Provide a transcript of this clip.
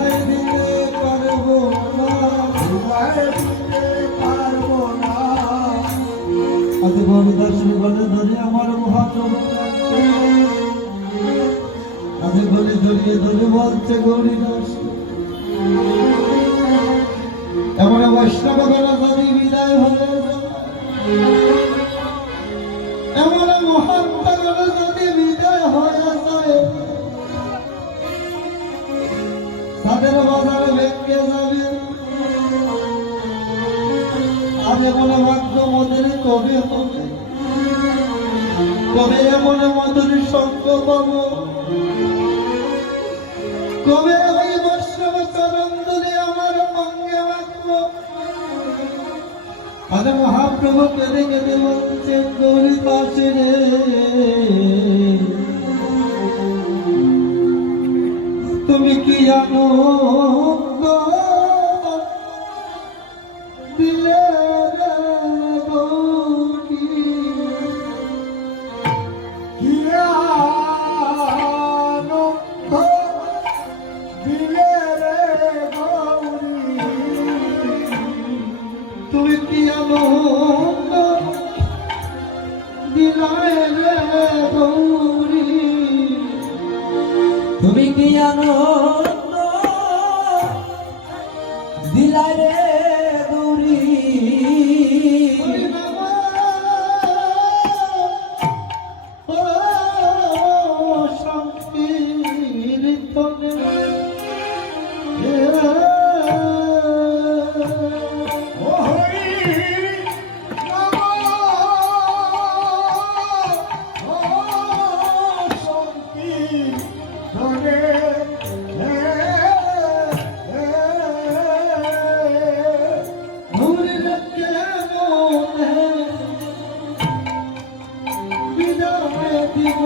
বিদায় দিতে পারবো না, বিদায় দিতে পারবো না। আজ বরদাসী বলে ধরে আমার মহাপ্রভু, আজ বলে ধরিয়ে ধরে বলছে গৌরীদাস, এমন বৈষ্ণবরা যদি বিদায় হয়ে যায়, এমন মহাত্মারা যদি বিদায় হয়ে যায়, তাদের বাজার ভেঙে যাবে। আজ এমন ভাগ্য মদের কবে হবে, কবে এমন মধুর সঙ্গ পাবো, কবে ওই বৈষ্ণব চরণ ধরে আমার অঙ্গে রাখবো। আজ মহাপ্রভু কেঁদে কেঁদে বলছেন গৌরীদাস রে, তুমি কি জানো দিলে রে গৌরী, কি আনন্দ দিলে রে গৌরী, তুমি কি আনন্দ দিলে রে গৌরী, তুমি কি আনন্দ দিলাই রে গৌরী। সংকীর্তনে বিদায় দিব